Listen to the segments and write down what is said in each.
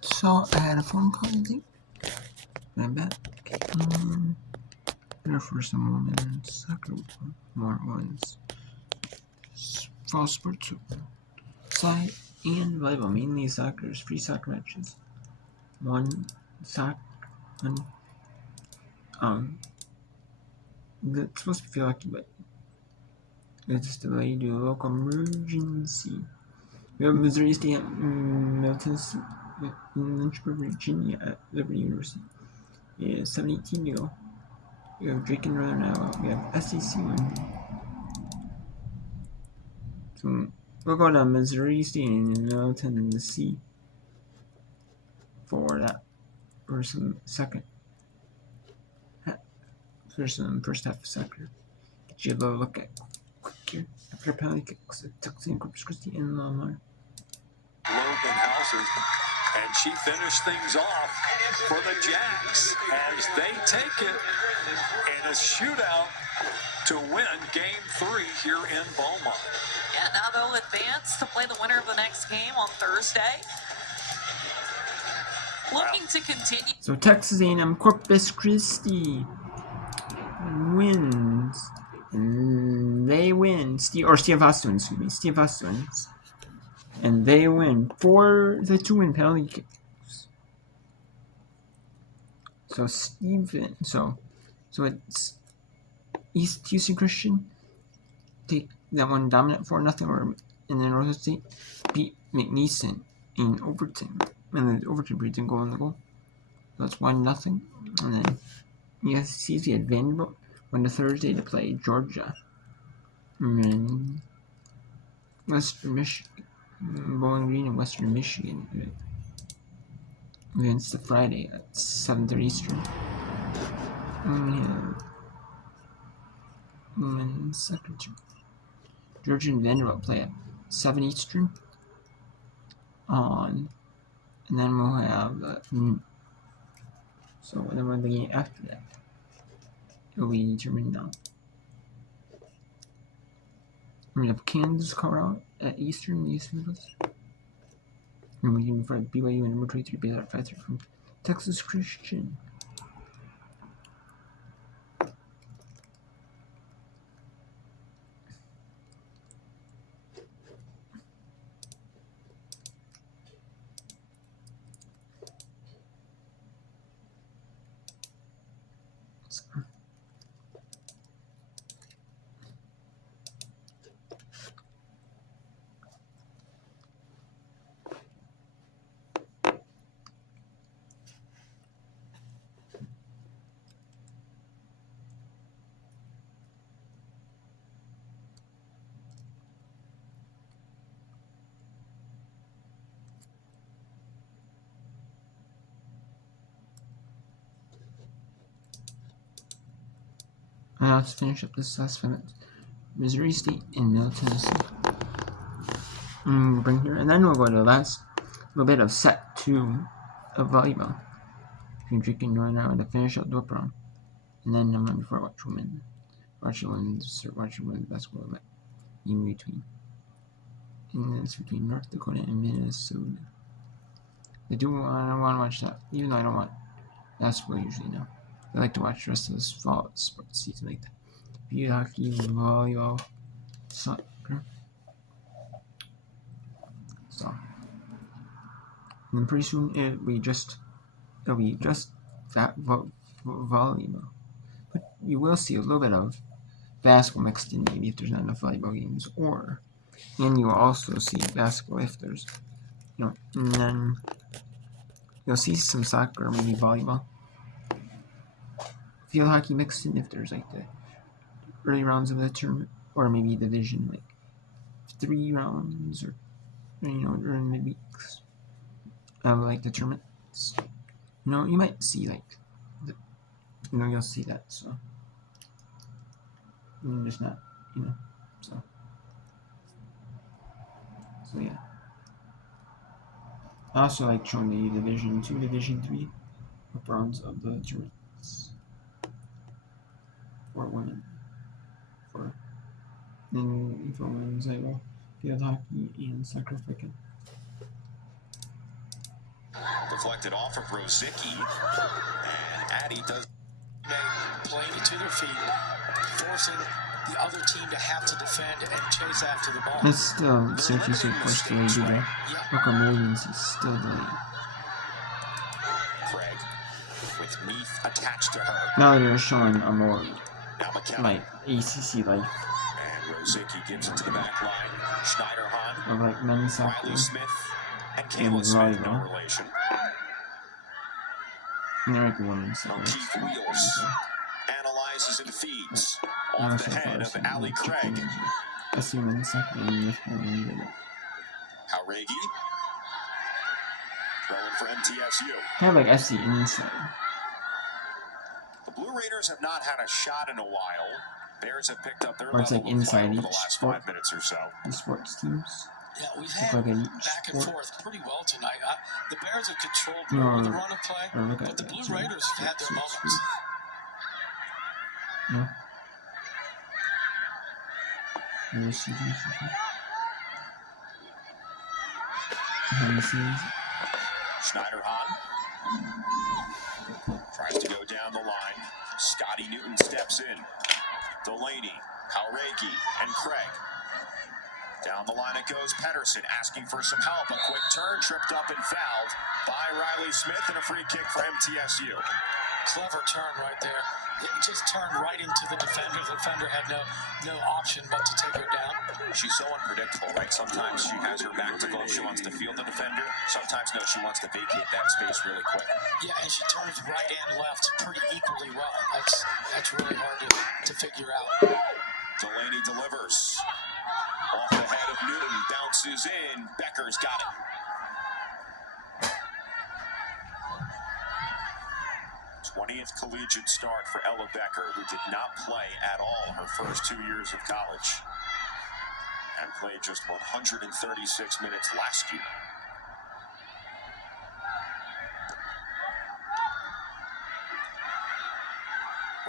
So I had a phone call, I think. I'm back. Here for some women's soccer, more ones. Fall sports side and volleyball, mainly soccer, free soccer matches. One that's supposed to feel lucky, but it's delayed due to a local emergency. We have Missouri State, Middle Tennessee, Lynchburg, Virginia at Liberty University. It's 7:18 to go. We have Drake and Northern Iowa. We have SEC one. So we'll go to Missouri State and Middle Tennessee for that. For some first half of soccer. Get you a little look at quick here. After penalty kicks, Tuxie and Corpus Christi and Lamar. Logan Hauser, and she finished things off for the Jacks as they take it in a shootout to win Game 3 here in Beaumont. Yeah, now they'll advance to play the winner of the next game on Thursday. Looking to continue. So Texas A&M Corpus Christi wins, and they win. Steve Foster wins, excuse me. Steve Foster wins, and they win for the 2-win penalty kicks. So it's East Houston Christian take that one dominant 4-0, and then Northern State beat McNeese in overtime, and the overtime period didn't go in the goal. So that's 1-0, and then USC had Vanderbilt went to Thursday to play Georgia, and then Western Michigan, Bowling Green and Western Michigan against the Friday at 7:30 Eastern. And second, Georgia and Vanderbilt play at 7 Eastern on, and then we'll have so then we'll be after that. It will be determined now. We have Kansas Colorado at Eastern, and we can for BYU and number 23 Baylor at 5:30 from Texas Christian. And now to finish up this last 5 minutes, Missouri State and Middle Tennessee. Bring here, and then we'll go to the last little bit of set 2 of volleyball. Between Drake and Northern Iowa to finish up the round, and then before I watch women's basketball in between. And then it's between North Dakota and Minnesota. I want to watch that, even though I don't want basketball usually now. I like to watch the rest of this fall sports season like that. Field hockey, volleyball, soccer. So, and then pretty soon it'll be just that volleyball. But you will see a little bit of basketball mixed in, maybe if there's not enough volleyball games, and you will also see basketball if there's, and then you'll see some soccer or maybe volleyball. Field hockey mixed in if there's like the early rounds of the tournament, or maybe division, like 3 rounds, or during midweeks of like the tournaments. You might see like you'll see that. So just not so yeah. I also like showing the Division 2, Division 3 rounds of the tournaments for women. For women's, I will field hockey and soccer freaking. Deflected off of Rosicki. And Addie does. Playing it to their feet, forcing the other team to have to defend and chase after the ball. It's still Syracuse who pushed the lead today. Look at Millions is still the lead. Craig with Neath attached to her. Now they're showing a more Now ACC life. And Rosicki gives it to the back line. Schneiderhan. Of like men's soccer. Riley Smith and Kayla Smith, no relation. And they're like women's soccer. Keith Wheels analyzes and feeds off the head of Allie Craig. That's women's soccer and this one. Hauregi throwing for MTSU. Kind of like FC inside. The Blue Raiders have not had a shot in a while. Bears have picked up their Or it's level like of inside play over each the last sport. 5 minutes or so. The sports teams. Yeah, we've had like back and forth pretty well tonight. The Bears have controlled more of the run of play, but the Blue Raiders have had their moments. No. No seasons. Schneiderhan tries to go down the line. Scotty Newton steps in. Delaney, Hauregi, and Craig. Down the line it goes. Pedersen asking for some help. A quick turn, tripped up and fouled by Riley Smith, and a free kick for MTSU. Clever turn right there. It just turned right into the defender. The defender had no option but to take her down. She's so unpredictable, right? Sometimes she has her back to goal. She wants to field the defender. Sometimes, no, she wants to vacate that space really quick. Yeah, and she turns right and left pretty equally well. That's really hard to figure out. Delaney delivers. Off the head of Newton, bounces in. Becker's got it. '20th collegiate start for Ella Becker, who did not play at all her first 2 years of college and played just 136 minutes last year.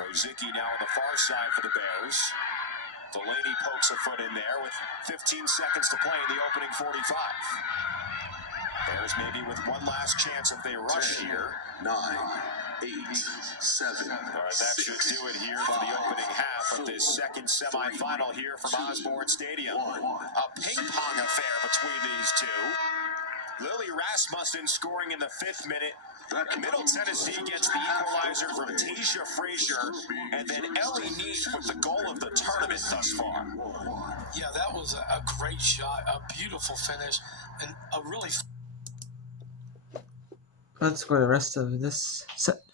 Rosicki now on the far side for the Bears. Delaney pokes a foot in there with 15 seconds to play in the opening 45. Bears maybe with one last chance if they rush 10, here. 9, 8, 7. All right, that should do it here for the opening half of this second semifinal here from Osborne Stadium. A ping-pong affair between these two. Lily Rasmussen scoring in the 5th minute. Middle Tennessee gets the equalizer from Tasia Frazier, and then Ellie Neath with the goal of the tournament thus far. Yeah, that was a great shot, a beautiful finish, and a really... Let's go the rest of this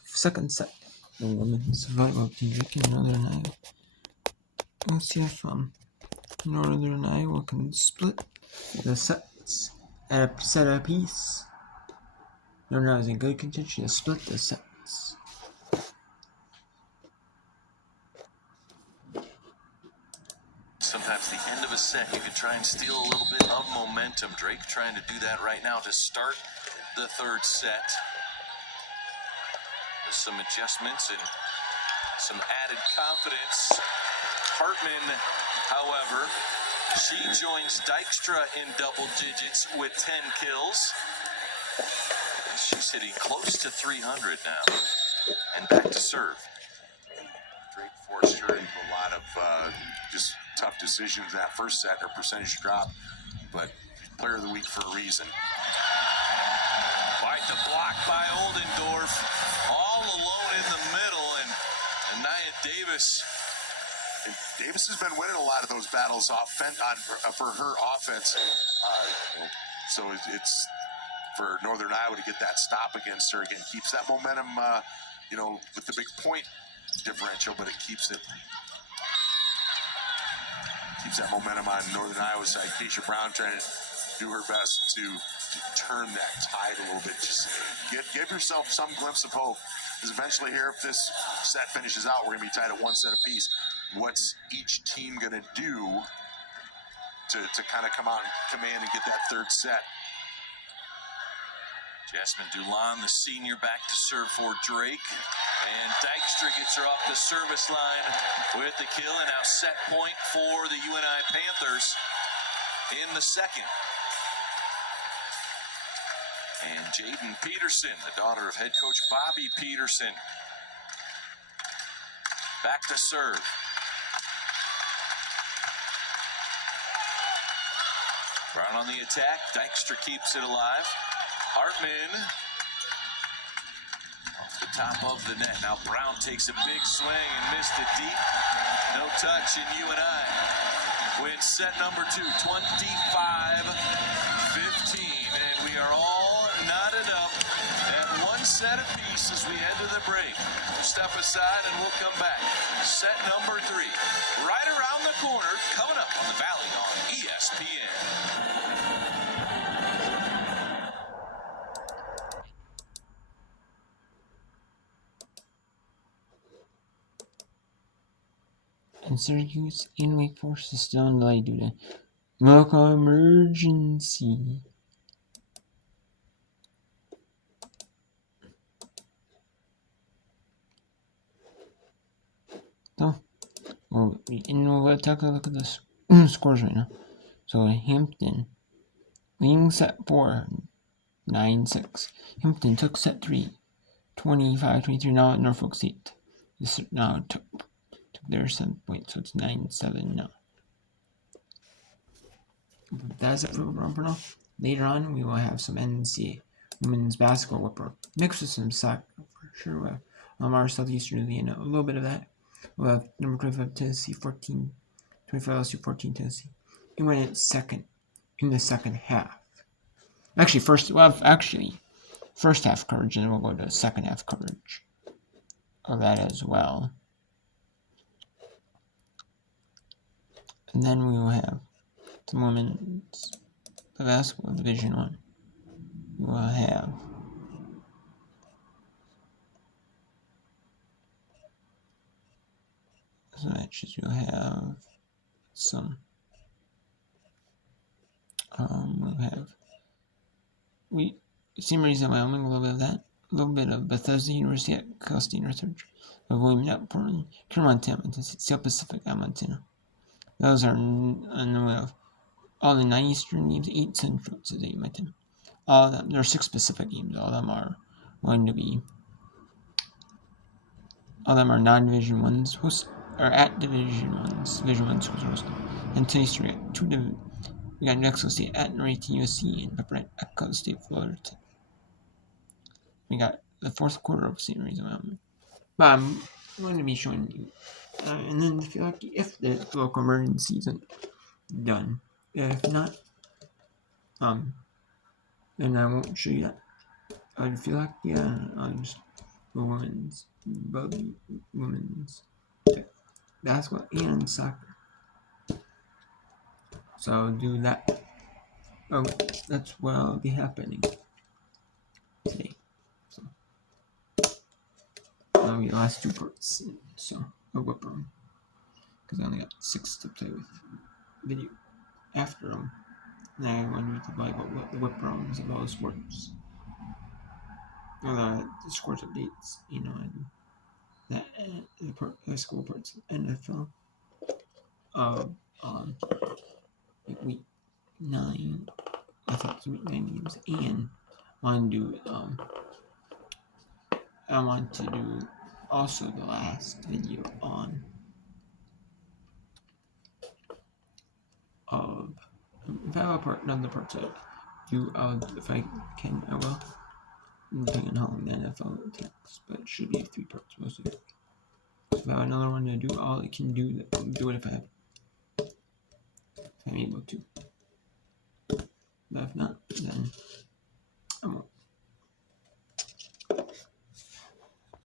second set. The women's volleyball team drinking Northern Iowa. OCF Northern Iowa can split the sets at a set apiece. Northern Iowa is in good contention to split the sets. Sometimes the end of a set, you can try and steal a little bit of momentum. Drake trying to do that right now to start the third set. With some adjustments and some added confidence. Hartman, however, she joins Dykstra in double digits with 10 kills. She's hitting close to 300 now. And back to serve. Drake forced her into a lot of just tough decisions that first set. Her percentage dropped, but player of the week for a reason. Quite the block by Oldendorf, all alone in the middle, and Nia Davis. And Davis has been winning a lot of those battles for her offense. So it's for Northern Iowa to get that stop against her again. Keeps that momentum, with the big point differential, but it keeps that momentum on Northern Iowa's side. Keisha Brown trying to do her best to turn that tide a little bit. Just give yourself some glimpse of hope. Because eventually here, if this set finishes out, we're going to be tied at one set apiece. What's each team going to do to kind of come out and command and get that third set? Jasmine Dulon, the senior, back to serve for Drake. And Dykstra gets her off the service line with the kill. And now set point for the UNI Panthers in the second. And Jaden Peterson, the daughter of head coach Bobby Peterson. Back to serve. Brown on the attack. Dykstra keeps it alive. Hartman off the top of the net. Now Brown takes a big swing and missed it deep. No touch, and UNI wins set number 2, 25-15. And we are all knotted up at one set apiece as we head to the break. We'll step aside and we'll come back. Set number 3, right around the corner, coming up on the Valley on ESPN. And Syracuse and Wake Forest is still in delay due to medical emergency. So, we'll take a look at the scores right now. So, Hampton leading set 4, 9-6. Hampton took set 3, 25-23. Now at Norfolk State. This now took their 7 points, so it's 9-7 now. That's it for now. Later on, we will have some NCAA women's basketball whipper mixed with some soccer for sure. We'll have our Southeastern Indiana, a little bit of that. We'll have number 25 Tennessee 14, 25 LSU 14 Tennessee. And when it's second in the second half. Actually, first half coverage, and then we'll go to second half coverage of that as well. And then we will have the women's basketball Division 1. We will have some matches. We'll have some. We'll have St. Mary's in Wyoming, a little bit of that. A little bit of Bethesda University at Costina Research. Of William at Portland. Kern, Montana, South Pacific at Montana. Those are, and we have all the 9 Eastern games, 8 Central to 8 Mountain. All of them, there are 6 Pacific games. All of them are going to be. All of them are non-Division 1s, or at Division 1s. Division 1 schools hosting. And today's we got 2 we got New Mexico State at Norrington USC and Pepper at Echo State Fullerton. We got the 4th quarter of St. Mary's Wyoming. But I'm going to be showing you. And then if the local emergency isn't done. If not, then I won't show you that. I'll just women's basketball and soccer. So I'll do that. Oh, that's what will be happening today. So that'll be the last 2 parts. So I'll whip them because I only got 6 to play with video after them. And I wonder to buy what the whip rounds of all the sports. The scores updates, and that the school parts NFL like week 9. I thought it was week 9 games, and I want to do also the last video on if I have another part to do, if I can, I will. Depending on how long the NFL takes, but it should be 3 parts most of it. So if I have another one to do, all I can do it if I'm able to.